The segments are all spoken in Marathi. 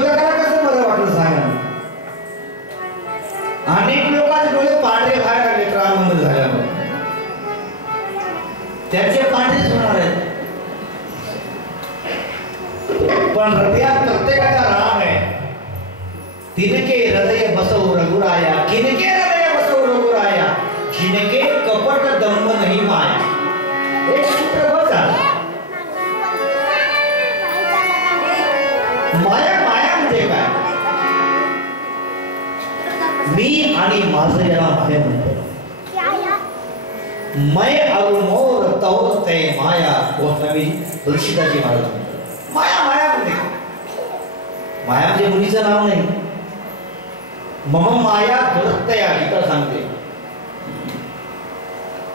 विरोधकाला कसं बरं वाटलं सांगा. अनेक लोकांचे डोळे पांढरे व्हायला लागले राममंदिर झाल्यामुळे. त्याचे पांढरेच होणार आहेत. पण हृदयात प्रत्येकाचा राम आहे. तिनके हृदय बसव रघुराया, किनके हृदय बसव रघुराया, जिनके कपट दंभ नाही माया. एक सूत्र बघा. माया माया म्हणजे काय? मी आणि माझं याला माया म्हणतो. मैं और मोर तौर ते माया. गोस्वामी तुळशीदासजी महाराज म्हणतात माया माया म्हणजे माया म्हणजे मुलीचं नाव नाही. मम माया दुरत्तया गीता सांगते.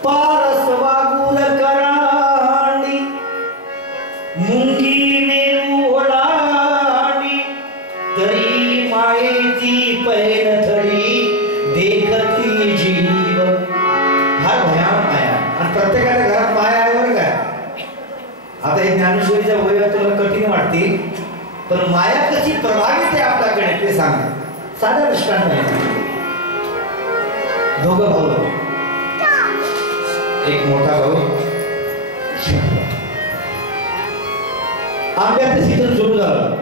पारस वागुल कराणी मुंगी मेरू ओलाणी तरी मायेची पैनथडी देखती जीव. हा भयानक माया. आणि प्रत्येकाच्या घरात माया आहे बरं काय. आता हे ज्ञानेश्वरीच्या वयात तुला कठीण वाटते, पण माया कशी प्रभावित आहे आपल्याकडे ते सांग. साधा दृष्टांत आहे. दोघं भाऊ, एक मोठा भाऊ. आंब्याचं सीजन सुरू झालं.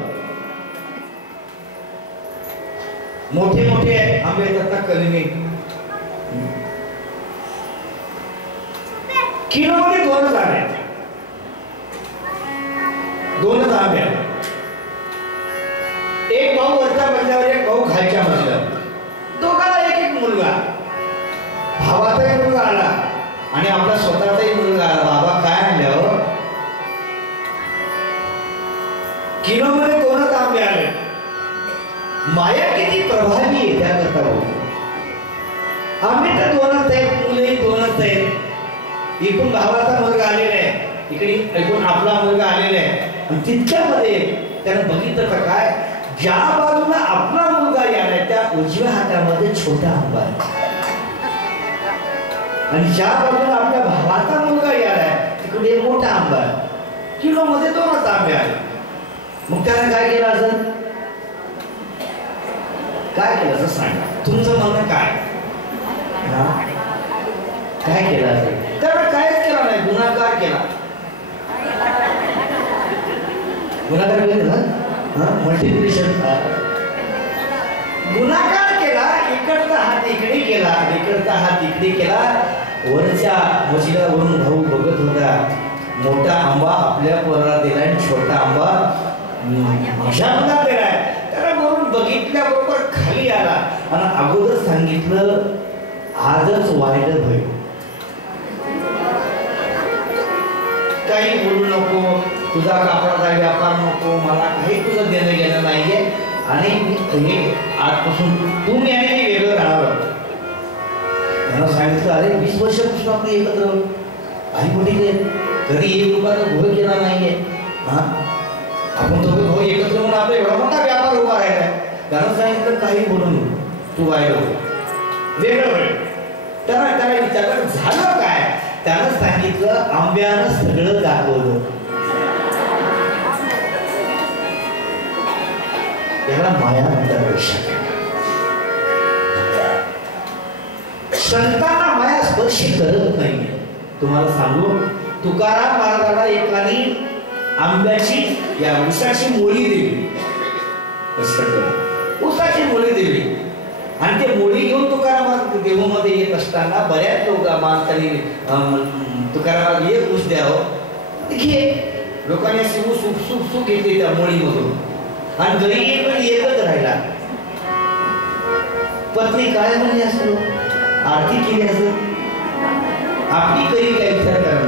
मोठे मोठे आंबे येतात ना कलिमे. किलोमध्ये दोनच आंबे, दोनच आंबे. एक भाऊ वरच्या मजल्यावर, एक भाऊ खालच्या मजल्यावर. दोघांना एक एक मुलगा. भावाचाही मुलगा आला आणि आपला स्वतःचाही मुलगा आला. बाबा काय आणल्यावर किलोमध्ये दोनच आंबे आले. माया किती प्रभावी आहे त्याकरता बोलतो. आंबे तर दोनच आहेत, मुलंही दोनच आहेत. एकूण भावाचा मुलगा आलेला आहे, इकडे एकूण आपला मुलगा आलेला आहे. आणि तितक्यामध्ये त्यानं बघितलं तर काय, ज्या बाजूला आपला मुलगा यायला त्या उजव्या हातामध्ये छोटा आंबा आहे आणि ज्या बाजूला आपल्या भावाचा मुलगा यायला तिकडे मोठा आंबा आहे. किलो मध्ये दोनच आंबे आले. मग त्याने काय केलं असेल, काय केलं असं सांगा. तुमचं म्हणणं काय, काय केलं असेल? त्याला कायच केला नाही, गुन्हागार केला. गुन्हागार केला ना, मल्टिप्लिकेशन गुन्हागार केला. इकडचा हात इकडे केला, इकडचा हात इकडे केला. वरच्या मजल्यावरून भाऊ बघत होता. मोठा आंबा आपल्या पोराला दिलाय आणि छोटा आंबा मशाला दिलाय. त्याला वरून बघितल्याबरोबर खाली आला आणि अगोदर सांगितलं आजच वाईट होईल, काही बोलू नको, तुझा कापडाचा व्यापार नको, मला काही तुझं देणं घेणं नाहीये आणि हे आजपासून तुम्ही आणि मी वेगळं राहणार. त्यांना सांगितलं अरे 20 वर्षापासून आपण एकत्र आई वडील कधी एक रुपयाचा घोळ केला नाहीये. आपण दोघे भाऊ एकत्र म्हणून आपला एवढा मोठा व्यापार उभा राहिलाय. त्यांना सांगितलं काही बोलू नको, तू वाईट वेगळं वेळ. त्याला विचारलं झालं काय. त्यानं सांगितलं आंब्यानं सगळं दाखवलं. त्याला माया म्हणतात. संतांना माया स्पर्श करत नाही. तुम्हाला सांगू, तुकाराम महाराजाला एकाने आंब्याची या उसाची मोळी दिली. उसाची मोळी दिली आणि ते मोळी घेऊन तुकाराम देहूमध्ये येत असताना बऱ्याच लोक माणसाने तुकारामाला एक ऊस द्यावं घे. लोकांनी अशी ऊस सुख घेतली त्या मोळीमधून आणि घरी एकच राहिला. पत्नी काय म्हणली असतो, आरती केली असत, आपली कधी काय विचार करा.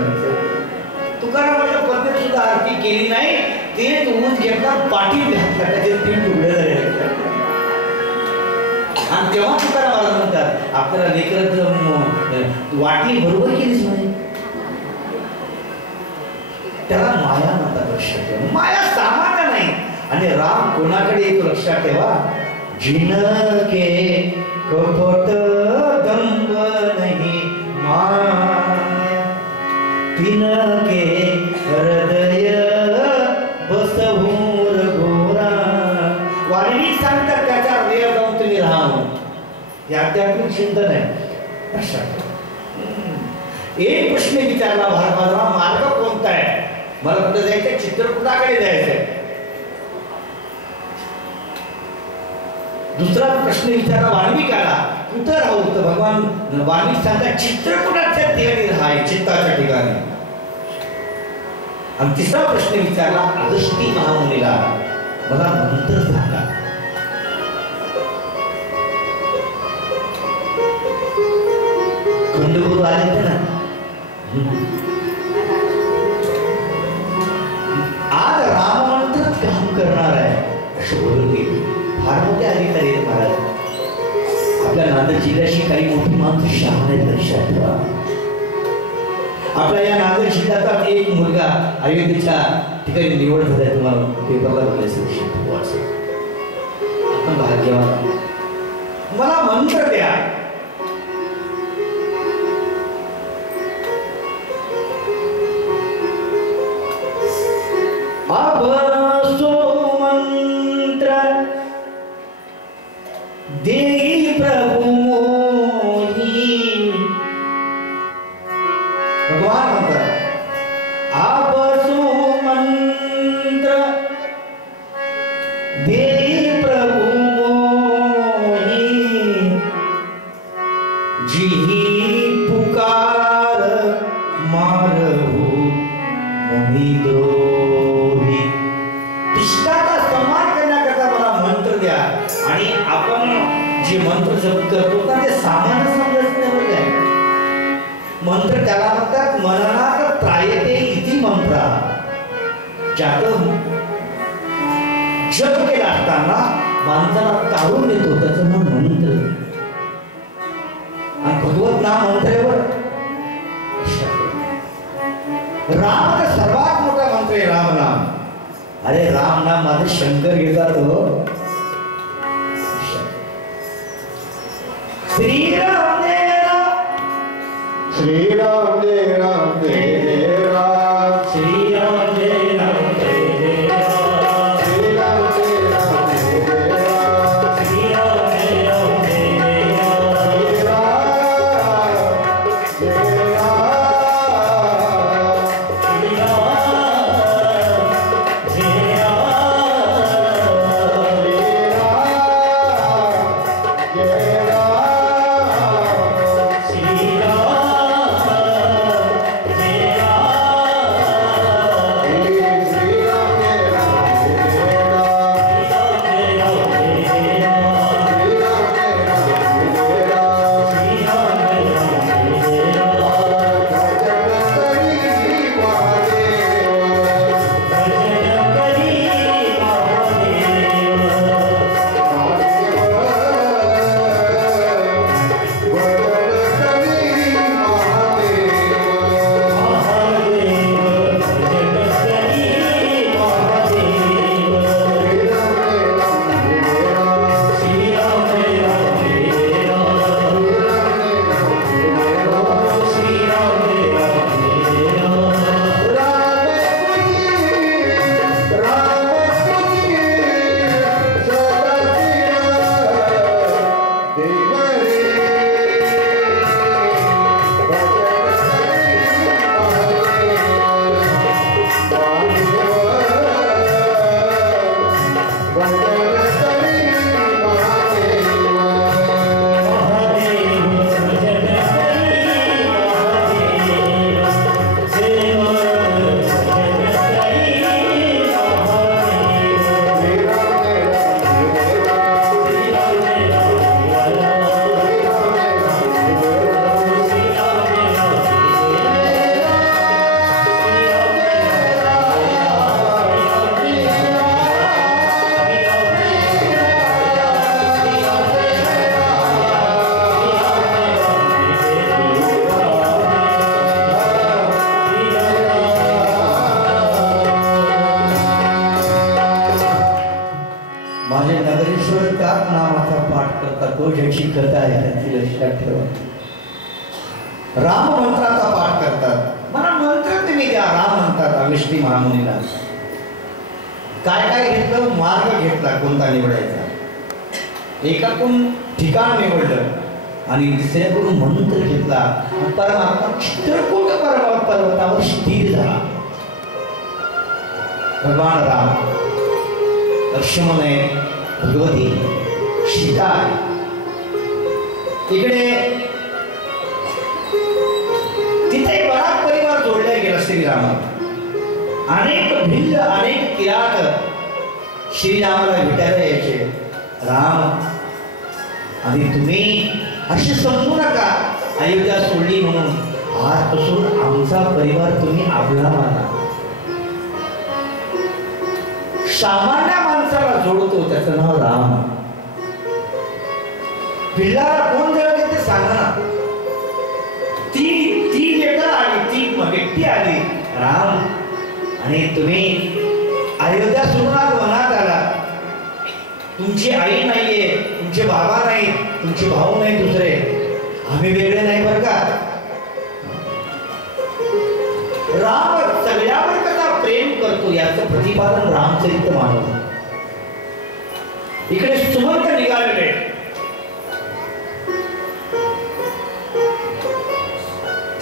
तुकारामाच्या पत्नीने सुद्धा आरती केली नाही. ते ऊस घेतला, पाठी घातला, त्याचे 3 तुकडे झाले. आणि तेव्हा तुकाराम म्हणतात आपल्याला लेकराचं वाटी बरोबर केलीच म्हणे. त्याला माया म्हणतात. माया सामान्य नाही. आणि राम कोणाकडे येतो लक्षात ठेवा, जिनके कपट दंभ नाही माया, तिनके हृदय बसवून घोरा. हे आध्यात्मिक चिंतन आहे. एक प्रश्न विचारला भारतमाला, मार्ग कोणता आहे? मला कुठं जायचंय? चित्रकूटाकडे जायचंय. दुसरा प्रश्न विचारला वाल्मिकाला, कुठं राहू? तर भगवान वाल्मिक सांगतात चित्रकूटाच्या ठिकाणी राहाय, चित्ताच्या ठिकाणी. आणि तिसरा प्रश्न विचारला अगस्ती महामुनीला, मला मंत्र सांगा. खंडगुरु आले ना, आज राममंत्रच काम करणार आहे असे बोलून गेले. फार मोठे अधिकारी आहेत महाराज. आपल्या नांदेड जिल्ह्याशी काही मोठी माणसं शहाण आहेत, लक्षात ठेवा. आपल्या या नांदेड जिल्ह्याचा एक मुलगा अयोध्येच्या ठिकाणी निवड झालाय. तुम्हाला पेपरला बघायचं, आपण भाग्यवान. मला मंत्र द्या. अब सो मंत्र देई प्रभु मोही. भगवान म्हणतात अब सो मंत्र देई प्रभु मोही, जिही पुकार मारहु मुनि द्रोही. इष्टाचा सन्मान करण्याकरता मला मंत्र द्या. आणि आपण जे मंत्र जप करतो ना ते सामान्य समजायचं नाही. मंत्र त्याला म्हणतात मननात त्रायते इति मंत्र. ज्यातून जप केला असताना माणसाला काढून येतो त्याचं नाव मंत्र. आणि भगवत नाम मंत्रेवर राम तर सर्वात मोठा मंत्र आहे राम नाम. अरे राम नाम माझे शंकर घेतात हो. श्रीराम जय राम, श्रीराम जय राम जय राम, श्रीराम जय राम जय राम, श्रीराम जय राम जय राम, श्रीराम जय राम जय राम, जय कथा आहे त्याची लक्षात ठेवा. राम मंत्राचा पाठ करतात. मला मंत्र तुम्ही द्या राम म्हणतात अगस्ती महामुनीला. काय काय घेतलं? मार्ग घेतला कोणता निवडायचा. एकाकडून ठिकाण निवडलं आणि दुसऱ्याकडून मंत्र घेतला. परमात्मा चित्रकूट पर्वतावर स्थिर झाला. भगवान राम, लक्ष्मण आहे, भगवती सीता इकडे. तिथे बराच परिवार जोडला गेला श्रीरामाला. अनेक भिल्ल, अनेक किरात श्रीरामाला भेटायला यायचे. राम आणि तुम्ही अशी समजू नका अयोध्या सोडली म्हणून. आजपासून आमचा परिवार तुम्ही आपला माना. सामान्य माणसाला जोडतो त्याचं नाव राम. भिल्लाला कोण जळले ते सांगा ना. ती लेकर आली, ती व्यक्ती आली राम. आणि तुम्ही अयोध्या सोडून वनात आला. तुमची आई नाहीये, तुमचे बाबा नाही, तुमचे भाऊ नाही दुसरे. आम्ही वेगळे नाही बरं का. राम सगळ्यावर कसा प्रेम करतो याचं प्रतिपादन रामचरित्र मानव. इकडे सुमंत निघालेले.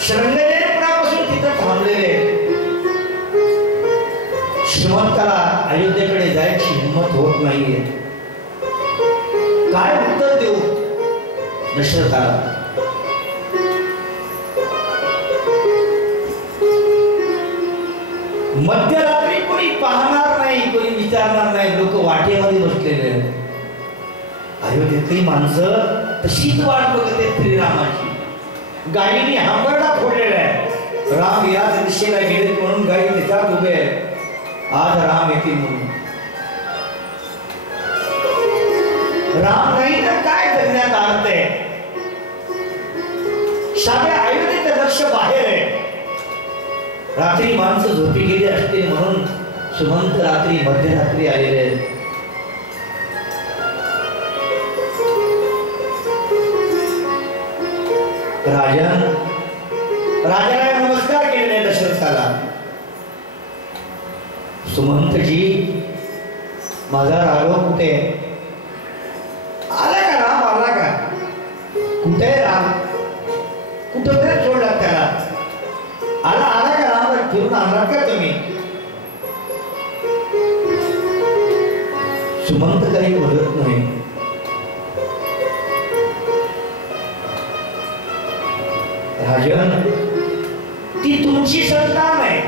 श्रृंगदेवपुरापासून तिथं थांबलेले. श्रीमंताला अयोध्येकडे जायची हिंमत होत नाहीये. काय उत्तर देऊ दशरथाला. मध्यरात्री कोणी पाहणार नाही, कोणी विचारणार नाही. लोक वाटेमध्ये बसलेले. अयोध्येतली माणसं तशीच वाट बघत आहेत श्रीरामाची. गायीने हांबरडा फोडलेला आहे. राम याच दिशेला गेले म्हणून गायी त्याच्यात उभे आहेत. आज राम येतील म्हणून. राम नाही तर काय जगण्यात अर्थ आहे. साध्या अयोध्येचं लक्ष बाहेर आहे. रात्री माणसं झोपी गेली असतील म्हणून सुमंत रात्री मध्यरात्री आलेले आहेत. राजाला नमस्कार केले दशरथाला. सुमंतजी माझा राघव कुठे आला का? राम आला का? कुठे राम? कुठं तरी सोडला त्याला. आला का राम? फिरून आणला का तुम्ही? सुमंत काही बोलत नाही. राजन, ती तुमची संतान आहे.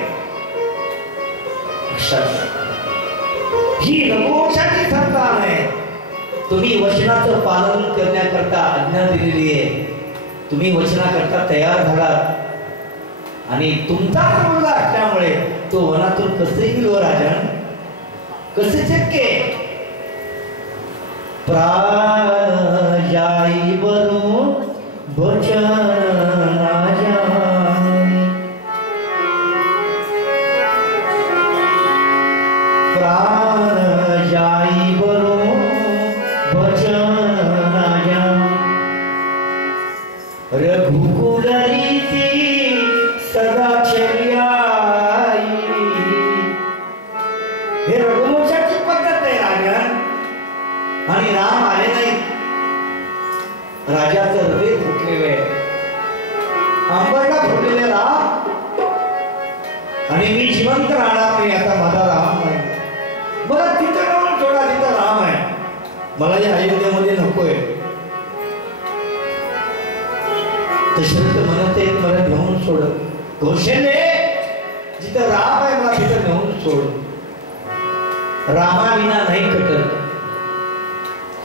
ही रघुवंशाची संतान आहे. तुम्ही वचनाचं पालन करण्याकरता आज्ञा दिलेली आहे. तुम्ही वचनाकरता तयार झालात आणि तुमचा मुलगा असल्यामुळे तो वनातून कसे गेलो राजन? कसे शक्य? प्राण जाई बरो वचन आणि राम आले नाही. राजाचं हृदय फुटलेलं आहे. अंबरला फुटलेले राम आणि मी जिवंत राहणार नाही. आता माझा राम नाही. मला तिथं जाऊन सोडा, तिथं राम आहे. मला या अयोध्येमध्ये नकोय. दशरथ म्हणत आहे मला घेऊन सोड. कौशल्य जिथं राम आहे मला तिथं घेऊन सोड. रामाविना नाही कटत.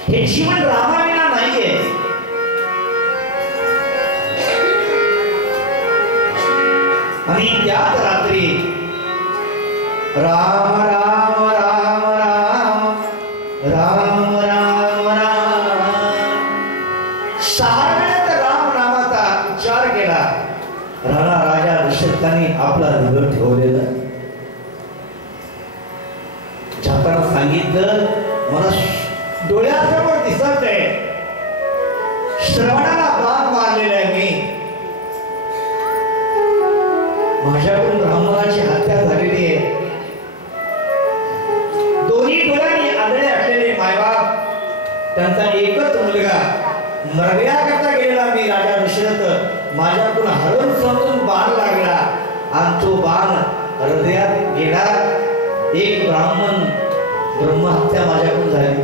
हे जीवन रामाविना नाहीये. आणि त्याच रात्री राम राम राम राम राम राम राम 6 वेळा राम नामाचा उच्चार केला. राजा दशरथाने आपला दिवस ठेवलेला. जाताना सांगितलं मला डोळ्यासमोर दिसत आहे. श्रवणाला बाण मारलेला आहे मी. माझ्याकडून ब्राह्मणाची हत्या झालेली आहे. दोन्ही डोळ्यांनी आंधळे असलेले मायबाप, त्यांचा एकच मुलगा मरगळ्याकरता गेलेला मी राजा दशरथ माझ्याकडून हरून समजून बाण लागला आणि तो बाण हृदयात गेला. एक ब्राह्मण ब्रह्महत्या माझ्याकडून झाली.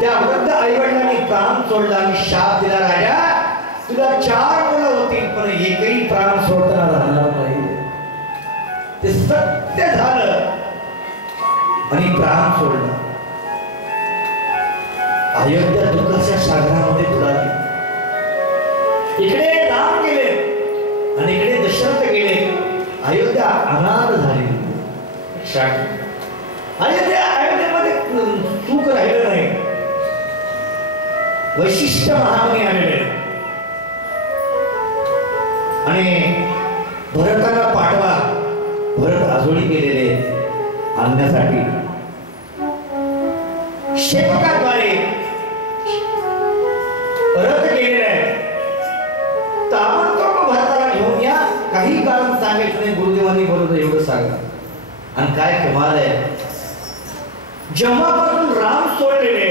त्या वृद्ध आईवडिलांनी प्राण सोडला आणि शाप दिला, राजा तुला 4 मुलं होतील पण एकही प्राण सोडताना राहणार नाही. ते सत्य झालं आणि प्राण सोडला. अयोध्या दुःखाच्या सागरामध्ये बुडाली. इकडे राम गेले आणि इकडे दशरथ गेले. अयोध्या अनाथ झाली. अयोध्येमध्ये चूक राहिलं नाही. वैशिष्ट्य महामुनी आलेले आणि भरताला पाठवा. भरत आजोळी गेलेले आणण्यासाठी सेवकाद्वारे रथ गेलेला आहे. ताबडतोब भरताला घेऊन या. काही कारण सांगायचं नाही. गुरुदेवांनी बोलवलं एवढं सांगा. आणि काय कमाल आहे, जेव्हापासून राम सोडलेले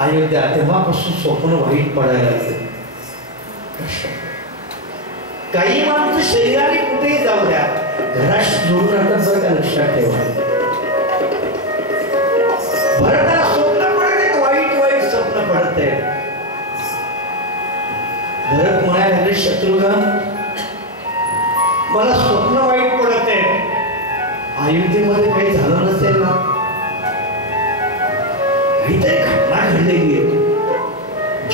अयोध्या तेव्हापासून स्वप्न वाईट पडायला लागले. काही माणसं शरीराने कुठेही जाऊ द्या, घरात जोडून राहतात बरं का, लक्षात ठेवा. भरताला स्वप्न पडत वाईट वाईट स्वप्न पडत आहे. भरत म्हणाले, शत्रुघ्न मला स्वप्न वाईट पडत आहे. अयोध्येमध्ये काही झालं नसेल ना, काहीतरी घटना घडलेली आहे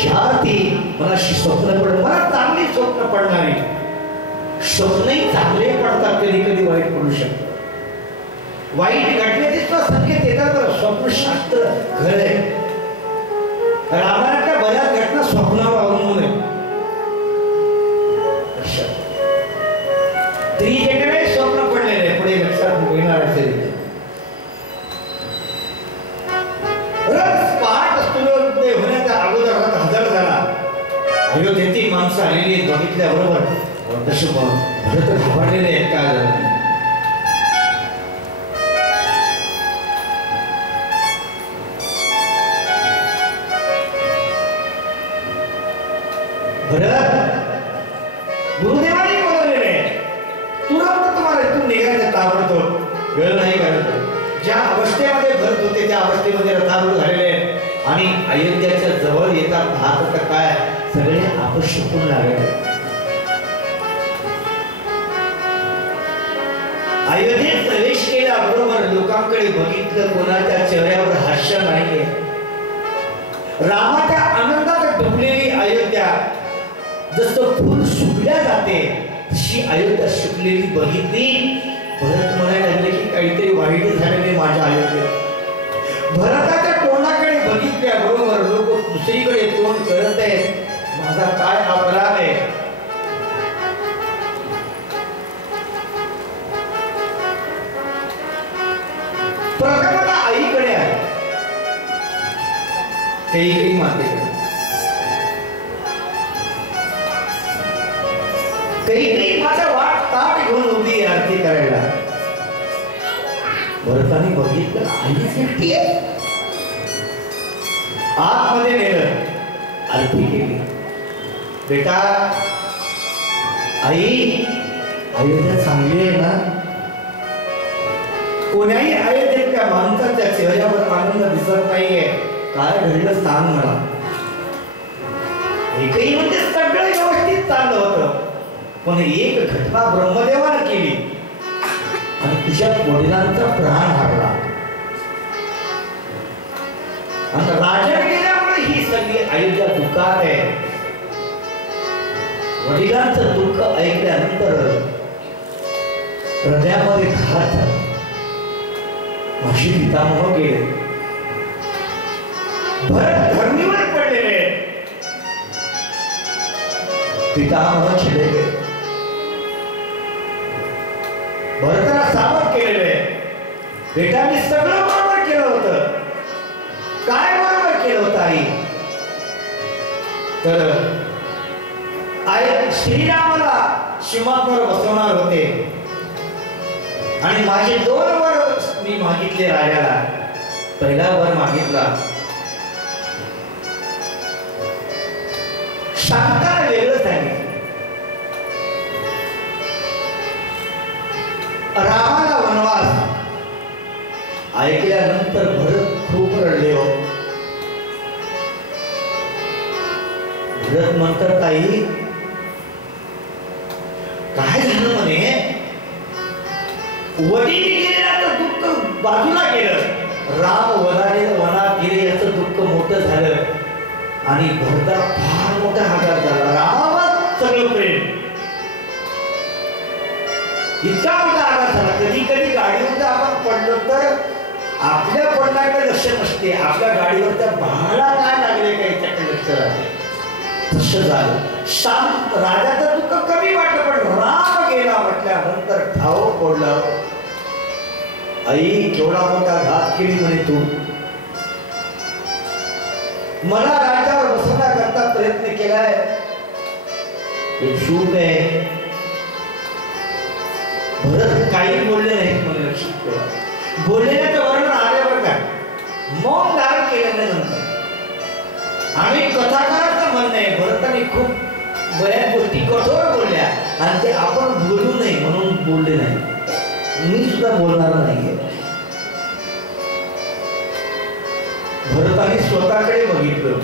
ज्या ती मला स्वप्न पडत. मला चांगली स्वप्न पडणारी. स्वप्नही चांगले पडतात, कधी कधी वाईट पडू शकतात. वाईट घटनेचे संकेत येतात. स्वप्नशास्त्र खरं आहे. रामायणाच्या बऱ्याच घटना स्वप्नावर अवलंबून आहेत. स्त्रीकडे स्वप्न पडलेले पुढे लक्षात मिळणार असेल. होण्याच्या अगोदर हजर झाला. अयोध्येतील माणसं आलेली आहेत. बघितल्याबरोबर तसे भरत घाबरलेले आहेत. काय झालं भरत, गुरुदेवांनी बोलवलेले तुरंत तुम्हाला इथून निघायचं ताबडतोब. वेळ नाही करायचं. ज्या अवस्थेमध्ये भरत होते त्या अवस्थेमध्ये रथारूढ झालेले आणि अयोध्याच्या जवळ येतात. पाहत काय सगळे आपशकून लागले. अयोध्येत प्रवेश केल्याबरोबर लोकांकडे बघितलं, कोणाच्या चेहऱ्यावर हास्य नाहीये. रामाच्या आनंदात डुबलेली अयोध्या जसं फुल सुकल्या जाते तशी अयोध्या सुकलेली बघितली. भरत म्हणायला लागले की काहीतरी वाईट झालेले माझ्या अयोध्येत. भरताच्या तोंडाकडे बघितल्याबरोबर लोक दुसरीकडे तोंड करत आहेत. माझा काय अपराध आहे. प्रथमता आईकडे आहे, कैकेयी मातेकडे. कैकेयी माता वाट ताट घेऊन उभी आरती करायला. भरताने बघितलं आई एकटी आहे. आतमध्ये नेलं, आरती केली. बेटा आई, अयोध्या चांगली आहे ना? कोण्याही अयोध्येतल्या माणसाच्या चेहऱ्यावर आनंद दिसत नाहीये. काय घडलं सांग मला. एकही म्हणजे सगळं व्यवस्थित चाललं होतं, पण एक घटना ब्रह्मदेवानं केली आणि तुझ्या वडिलांचा प्राण हरला. आणि राजा गेल्यामुळे ही सगळी अयोध्या दुःखात आहे. वडिलांचं दुःख ऐकल्यानंतर हृदयामध्ये घात झाला. माझी पितामह गेले. भरत धरणीवर पडलेले, पितामह छेडले गेले. भरताला सावध केलेले, बेटा मी सगळं बरोबर केलं होतं. काय बरोबर केलं होतं आई? तर आई श्रीरामाला सिंहासनावर बसवणार होते आणि माझे 2 वर मी मागितले राजाला. पहिला वर मागितला सांगताना वेगळं सांगितलं. रामाला वनवास ऐकल्यानंतर भरत खूप रडले हो. भरत म्हणतात ताई काय झालं म्हणे, वडील गेलेला तर दुःख बाजूला गेलं, राम वनात गेले याचं दुःख मोठं झालं आणि भरताला फार मोठा आघात झाला. रामावर सगळं प्रेम, इतका मोठा आघात झाला. कधी कधी गाडीवर आपण पडलो तर आपल्या पडण्याकडे लक्ष नसते, आपल्या गाडीवर त्या भाला काय लागले काही त्याकडे लक्ष राहते. तसं झालं. शांत राजाचं दुःख कमी वाटलं, पण राम गेला म्हटल्यानंतर ठाव पडलं. आई केवढा मोठा घात केली म्हणे तू, मला राज्यावर बसवण्याकरता प्रयत्न केलाय, हे चूक आहे. भरत काही बोलले नाही. मला लक्षात ठेवा, बोललेलं वर्णन आल्यावर काय मौन धारण केल्यानंतर आणि कथाकाराचं म्हणणं आहे भरताने खूप बऱ्याच गोष्टी कठोर बोलल्या आणि ते आपण बोलू नये म्हणून बोलले नाही. मी सुद्धा बोलणार नाहीये. भरताने स्वतःकडे बघितलं.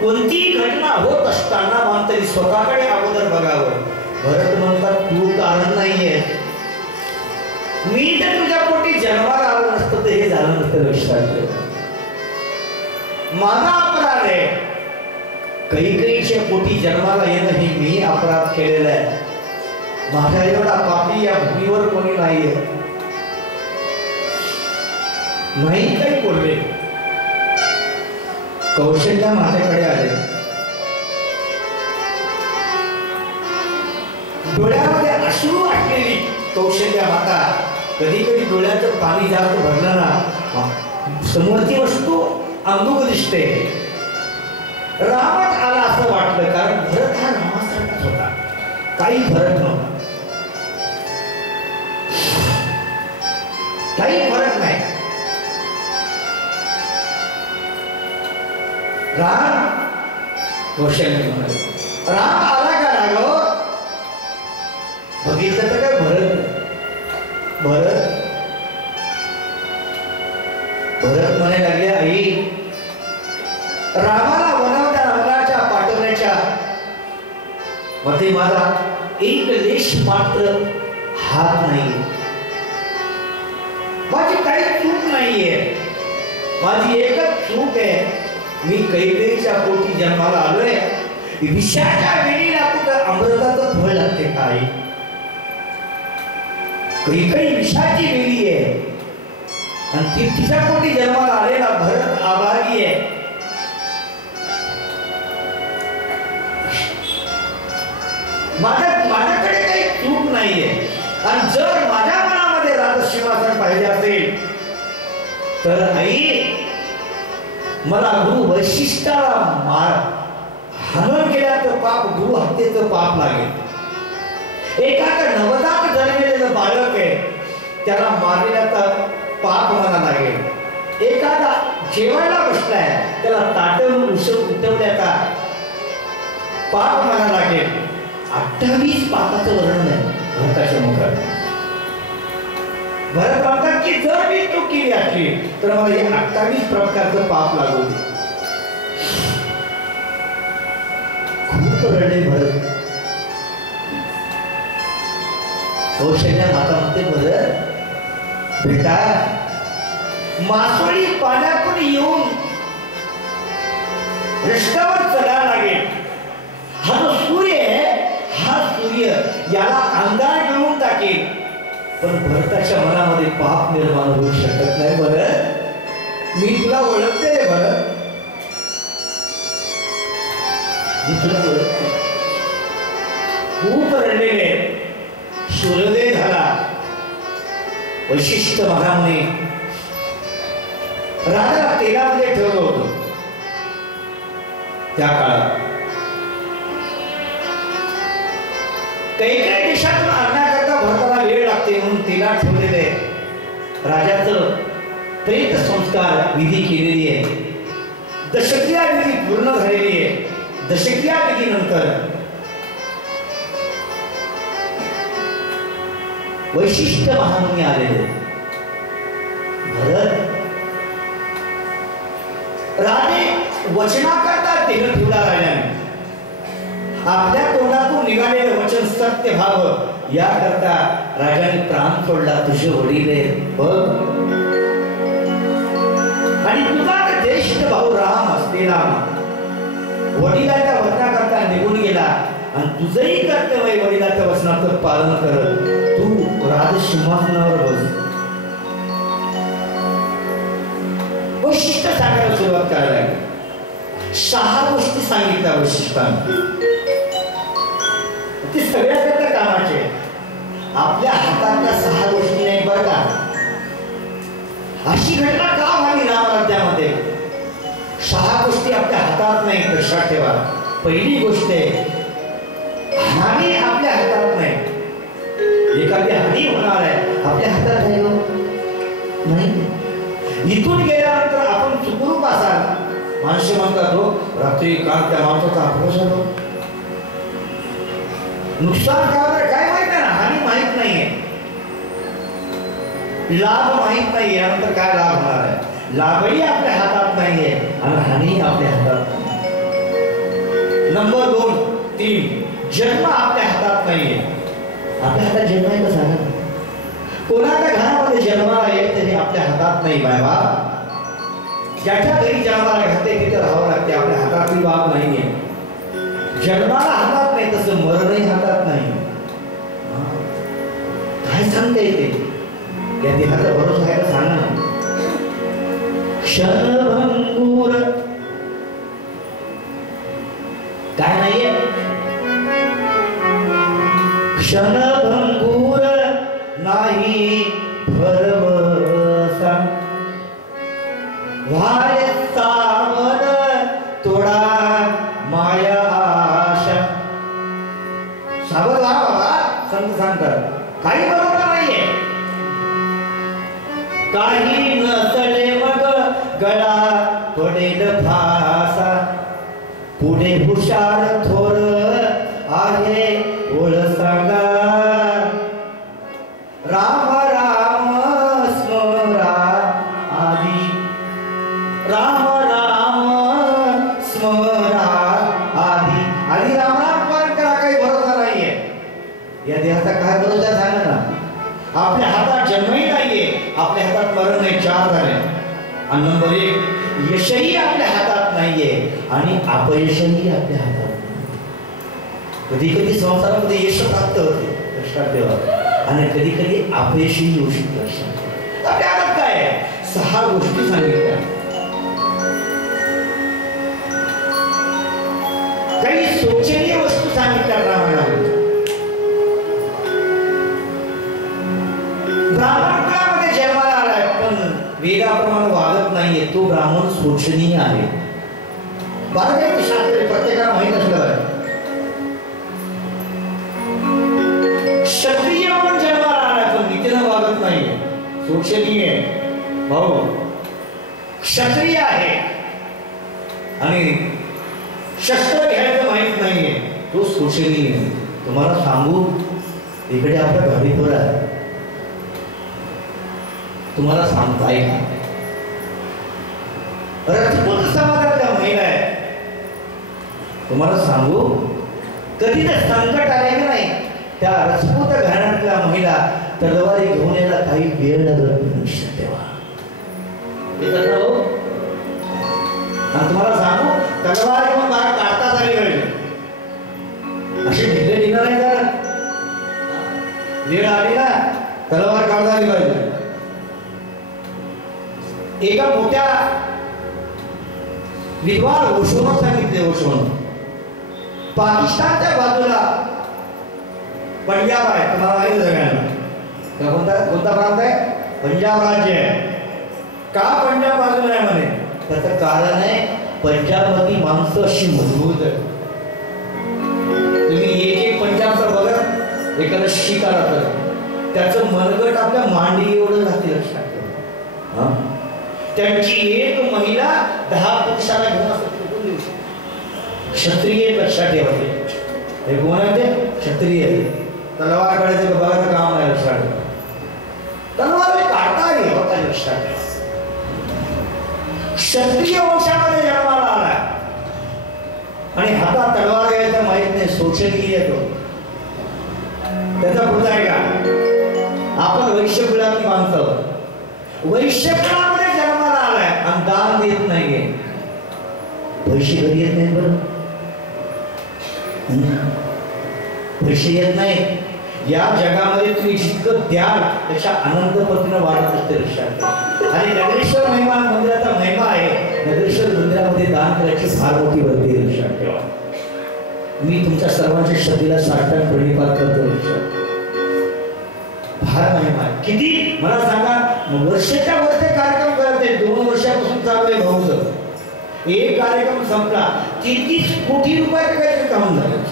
कोणतीही घटना होत असताना माणसाने स्वतःकडे अगोदर बघावं. भरत म्हणतात तू कारण नाहीये, मी तर तुझ्या पोटी जन्माला आलो नसतं तर हे झालं नसतं. लक्षात माझा अपराध आहे. कैकेयीच्या पोटी जन्माला येणं हे मी अपराध केलेला आहे. माझ्या एवढा पापी या भूमीवर कोणी नाहीये. नाही काही बोलले. कौशल्या माझ्याकडे आले. डोळ्यामध्ये अश्रू वाटलेली कौशल्या माता. कधी कधी डोळ्याचं पाणी जास्त भरलं ना, समोरची वस्तू अंधुक दिसते. रामच आला असं वाटलं, कारण भरत हा रामासारखाच होता, काही फरक नव्हता, काही फरक नाही. राम कौशल्य म्हणाले, राम आला का राघव? बघितलं तर काय भरत भरत भरत म्हणे लागले आई रामाला वनाच्या पाठवण्याच्या मध्ये माझा एक लेश मात्र हात नाही. माझी काही चूक नाहीये. माझी एकच चूक आहे, मी कैकेयीच्या पोटी जन्माला आलोय. विषाच्या वेळीला कुठं अमृताचं फळ लागते काय? कैकेयी विषाची वेळी आहे आणि ती तिच्या पोटी जन्माला आलेला भरत आभारी आहे. माझ्याकडे काही चूक नाहीये. आणि जर माझ्या मनामध्ये राजसिंहासन पाहिजे असेल तर आई मला गुरु वैशिष्ट्याला हनन केल्याचं पाप, गुरु हत्येचं पाप लागेल. एखादा नवजात जन्मलेलं बालक आहे त्याला मारण्याचा पाप मला लागेल. एखादा जेवायला बसलाय त्याला ताटवून उठवण्याचा पाप मला लागेल. 28 पापाचं वर्णन आहे भरताच्या मुखात. भरत म्हणतात की जर मी चूक केली असली तर मला हे 28 प्रकारचं पाप लागू दे. खूप रडले भरत. कौशल्या माता म्हणते भरत बेटा मासोळी पाण्यातून येऊन रस्त्यावर चढायला लागेल. हा जो सूर्य आहे हा सूर्य याला अंगार मिळवून टाकेल. पण भरताच्या मनामध्ये पाप निर्माण होऊ शकत नाही. भरत मी तुला ओळखते रे भरत, मी तुला ओळखते. खूप रडलेले. सूर्योदय झाला. वैशिष्ट्य महाराजांनी राजाला तेलामध्ये ठेवलं होतं त्या काळात. कैकेयी देशातून आणण्याकरता भरताला वेळ लागते म्हणून तेलात ठेवलेले राजाचं प्रेत संस्कार विधी केलेली आहे. दशक्रिया विधी पूर्ण झालेली आहे. दशक्रिया विधीनंतर वैशिष्ट्य महामुनी आलेले. भरत राणे वचनाकरता देह ठेवला राजाने. आपल्या तोंडातून निघालेले वचन सत्य व्हावं याकरता राजाने प्राण सोडला. तुझे वडील बघ आणि तुझा ज्येष्ठ भाऊ राम असलेला वडिलाच्या वचनाकरता निघून गेला आणि तुझंही कर्तव्य वडिलाच्या वचनाचं पालन करत तू राजसिंहासनावर बस. वैशिष्ट्य सांगायला सुरुवात करायला लागली. 6 गोष्टी सांगितल्या वैशिष्ट्याने. ते सगळ्याकरता कामाचे. आपल्या हातातल्या 6 गोष्टी नाही बरं का. अशी घटना का व्हावी रामराज्यामध्ये? 6 गोष्टी आपल्या हातात नाही. लक्षात ठेवा. पहिली गोष्ट आहे हानी आपल्या हातात नाही. एखादी हानी होणार आहे आपल्या हातात आहे नाही. इथून गेल्यानंतर आपण सुखरूप असाल. माणसे म्हणतात हो रात्री काल त्या माणसाचा अपघात झाला. नुकसान काय माहित नाही. हानी माहित नाहीये. लाभ माहित नाही. यानंतर काय लाभ होणार आहे. लाभही आपल्या हातात नाहीये आणि हानी आपल्या हातात नाही. नंबर 2 3 जन्म आपल्या हातात नाहीये. आपल्या हातात जन्म आहे कसा? कोणाच्या घरामध्ये जन्माला येत तरी आपल्या हातात नाही. बाबा ज्याच्या घरी जन्माला घातले तिथे राहावं लागते. आपल्या हातातली बाब नाहीये. जन्माला हातात नाही तसं मरणही हातात नाही. काय सांगता येते? या देहाचा भरोसा आहे का सांगा ना. क्षणभंगूर काय नाहीये. क्षणभंगूर नाही भरवसा. वारे सावन तोडा माया आशा. सावध व्हा बाबा. संत सांगतात काही बरोबर नाहीये. काही नसले मग गळा पडेल फासा. पुढे हुशार थोर आहे ओळ सांगा. राम राम स्मरा आधी. राम राम स्मरा आधी. आधी राम राम पालन करा. काही भरोसा नाहीये. या देहाचा काय भरोसा सांगा ना. आपल्या हातात जन्मही नाहीये. आपल्या हातात मरण नाही. 4 झाले. आणि नंबर 1 यशही आपल्या हातात नाहीये आणि अपयशही आपल्या हातात. कधी कधी संसारामध्ये यश प्राप्त होते लक्षात ठेवा आणि कधी कधी अपयशही येऊ शकते. लक्षात आपल्या हातात काय आहे? 6 गोष्टी सांगितल्या. काही शोचनीय वस्तू सांगितल्या रामायणामध्ये. ब्राह्मणामध्ये जन्माला आलाय पण वेदाप्रमाणे वागत नाहीये. तो ब्राह्मण शोचनीय आहे. भारतीय शास्त्र प्रत्येकाला माहित असलं. क्षत्रिय म्हणून जन्माला आलाय पण नीतीनं वागत नाहीये. शोचनीय भाऊ. क्षत्रिय आहे आणि शस्त्र घ्यायचं माहित नाहीये. तो शोचनीय. तुम्हाला सांगू इकडे आपल्या गाडीवर आहे. तुम्हाला सांगताय का रजपूत समाजातल्या महिला आहे. तुम्हाला सांगू कधी तर संकट आले नाही त्या रजपूत घराण्यातल्या महिला तलवारी घेऊन यायला काही वेळ लागत नाही. तेव्हा आणि तुम्हाला सांगू तलवार घेऊन मला काढता झाली पाहिजे. अशी ढिले ढिलं नाही तर वेळ आली ना तलवार काढता आली पाहिजे. एका मोठ्या विद्वान ओशोनं सांगितले. ओशोनं पाकिस्तानच्या बाजूला पंजाब आहे. तुम्हाला माहिती सगळ्यांना. कोणता प्रांत आहे? पंजाब राज्य आहे. का पंजाब बाजूला आहे म्हणे? त्याचं कारण आहे पंजाबमधली माणसं अशी मजबूत आहे. तुम्ही एक पंजाबचं बघा एखादं शीख आला तर त्याचं मनगट आपल्या मांडी एवढं राहते. लक्षात ठेवा. त्यांची एक महिला 10 पुरुषाला घेऊन असं फेकून देऊ शकते. क्षत्रिय लक्षात ठेवायचे. हे कोण आहे ते? क्षत्रिय. तलवार काढायचं बघायचं काम नाही लक्षात ठेवा. तलवार काढता येईल होता लक्षात ठेवा. क्षत्रिय वंशामध्ये जन्माला आला आणि हातात तलवार घ्यायचं माहित नाही, शोषणीय येतो. त्याचा पुढचा आहे का? आपण वैश्य कुळातली माणसं, वैश्य कुळामध्ये जन्माला आलाय आणि दान देत नाहीये. पैसे घरी येत नाही, बरं पैसे येत नाही. या जगामध्ये तुम्ही जितकं द्याल त्याच्या अनंत पतीनं वाढत असते लक्षात. आणि नगरेश्वर महिमा मंदिराचा महिमा आहे. नगरेश्वर मंदिरामध्ये दान करायची फार मोठी वृत्ती लक्षात ठेवा. मी तुमच्या सर्वांच्या श्रद्धेला साष्टांग प्रणिपात करतो लक्षात. फार महिमा आहे. किती मला सांगा, वर्षाच्या वरचे कार्यक्रम करते. 2 वर्षापासून चालू आहे भाऊचं. एक कार्यक्रम संपला 33 कोटी रुपयाचं काहीतरी काम झालं.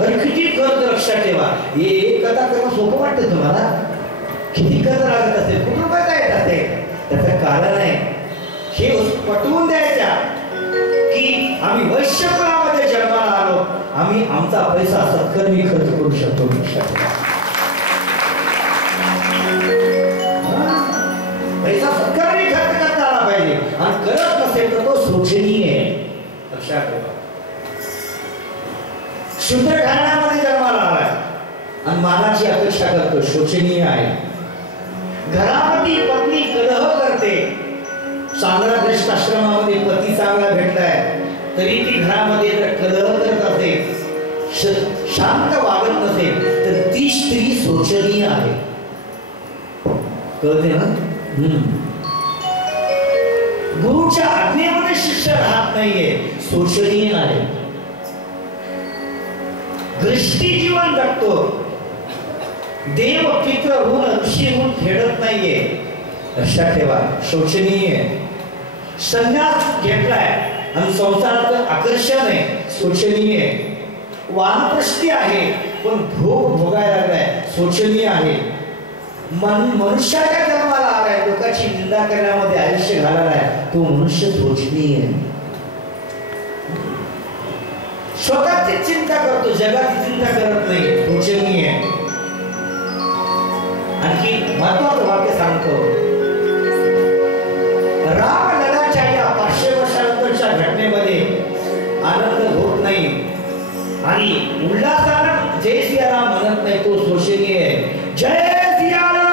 अरे किती खर्च लक्षात ठेवा. हे कथा करणं सोपं वाटतं तुम्हाला? किती खर्च लागत असेल, कुठून रुपये काय येतात ते? त्याचं कारण आहे हे पटवून द्यायच्या की आम्ही वैश्य कुळामध्ये जन्माला आलो, आम्ही आमचा पैसा सत्कर्मी खर्च करू शकतो लक्षात ठेवा. पैसा सत्कर्मी खर्च करता आला पाहिजे आणि करत नसेल तर तो शोषणीय आहे लक्षात ठेवा. शूद्र घराण्यामध्ये जन्माला आलाय आणि मानाची अपेक्षा करतो, शोषणीय आहे. घरामध्ये पत्नी कलह करते. चांगला ग्रस्त आश्रमामध्ये पती चांगला भेटलाय तरी ती घरामध्ये जर कलह करत असेल, शांत वागत नसेल तर ती स्त्री शोषणीय आहे. कळते ना? गुरुच्या आज्ञेमध्ये शिष्य राहत नाहीये, शोषणीय आहे. दृष्टी जीवन जगतो. देव पित्र ऋण ऋषी ऋण फेडत नाहीये लक्षात ठेवा, शोषणीय. संन्यास घेतलाय आणि संसाराचं आकर्षण आहे, शोषणीय. वानप्रस्थी आहे पण भोग भोगायला लागलाय, शोषणीय आहे. मनुष्याच्या जन्माला आलाय, लोकांची निंदा करण्यामध्ये आयुष्य घालवलाय, तो मनुष्य शोषणीय आहे. स्वतःची चिंता करतो, जगाची चिंता करत नाही, शोषणीय आहे. आणखी महत्वाचं वाक्य सांगतो. राम ललाच्या या 500 वर्षानंतरच्या घटनेमध्ये आनंद होत नाही आणि उल्हासानं जय सियाराम म्हणत नाही, तो शोषणीय आहे. जय सियाराम.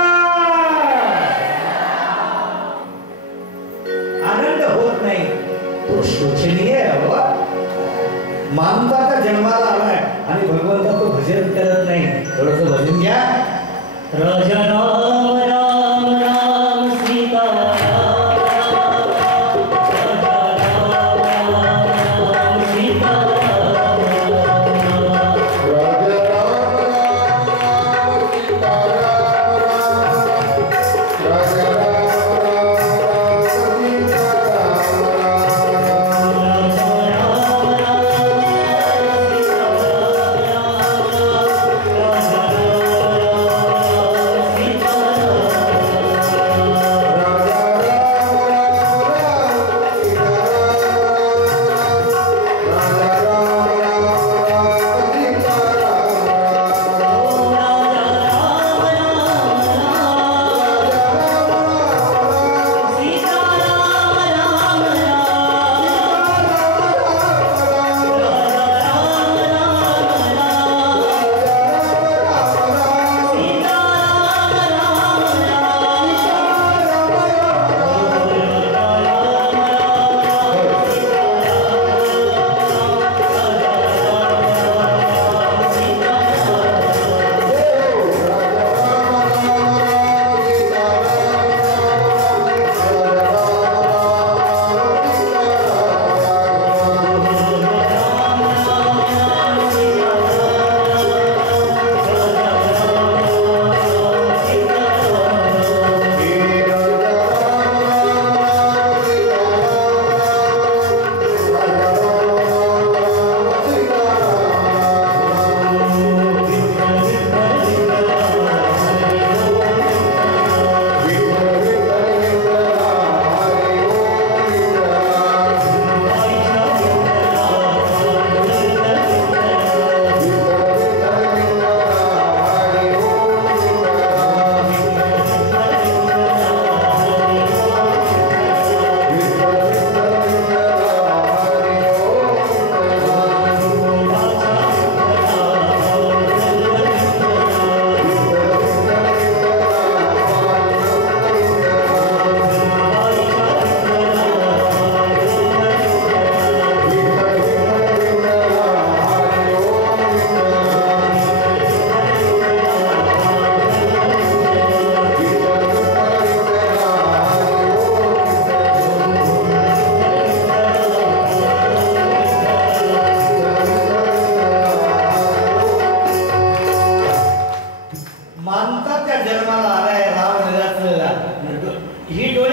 आनंद होत नाही, तो शोषणीय आहे. मानवाचा जन्माला आलाय आणि भगवंता तो भजन करत नाही. थोडंसं भजन घ्या. राजा राम राम राम सीता सीता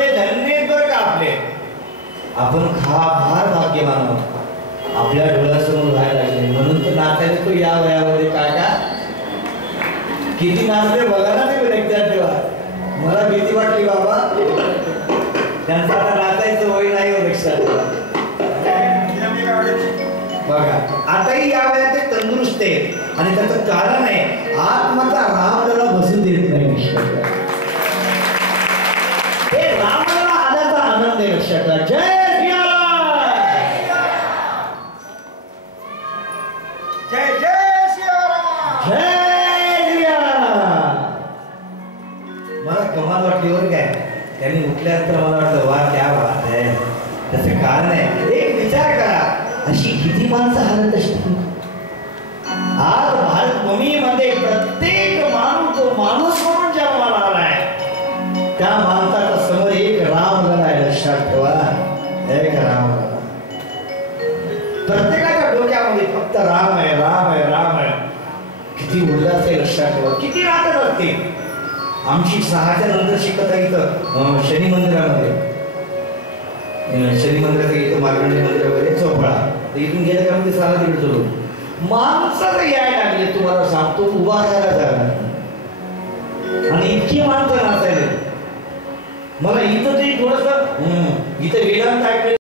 डोळे धन्य आहेत बरं का आपले. आपण फार भाग्यवान आहोत. आपल्या डोळ्यासमोर व्हायला लागले म्हणून तर नाचायला तो या वयामध्ये काका किती नाचले बघा ना ते लक्षात ठेवा. मला भीती वाटली बाबा, त्यांचा आता नाचायचं वय नाही हो, लक्षात ठेवा. बघा आताही या वयात ते तंदुरुस्त आहे आणि त्याचं कारण आहे आत्माचा राम त्याला बसू देत नाही. हे रामाला आल्याचा आनंद आहे लक्षात ठेवा. जय जय जय श्रीराम. मला कमाल वाटली बरं काय. त्यांनी उठल्यानंतर मला वाटलं वा क्या बात आहे. त्याचं कारण आहे एक विचार करा, अशी किती माणसं हालत असतील. आज भारत भूमीमध्ये प्रत्येक माणूस जो माणूस म्हणून जन्माला आलाय त्या माणसाच्या समोर एक राम लढा आहे. लक्षात ठेवा, एक राम लढा. प्रत्येकाच्या डोक्यामध्ये फक्त राम आहे, राम आहे, राम आहे. किती उल्हास आहे लक्षात ठेवा. किती नाटक असते. आमची 6च्या नंतर शिकत आहे इथं शनी मंदिरामध्ये. शनी मंदिरात इथं मार्कंडे मंदिर वगैरे चौफळा. इथून गेलं का म्हणजे 6 तिकडे चलू माणसं यायला लागले. तुम्हाला सांगतो उभा राहायला जागा आणि इतकी माणसं नाचायले. मला इथं ते थोडस इथं वेदांत ऐकले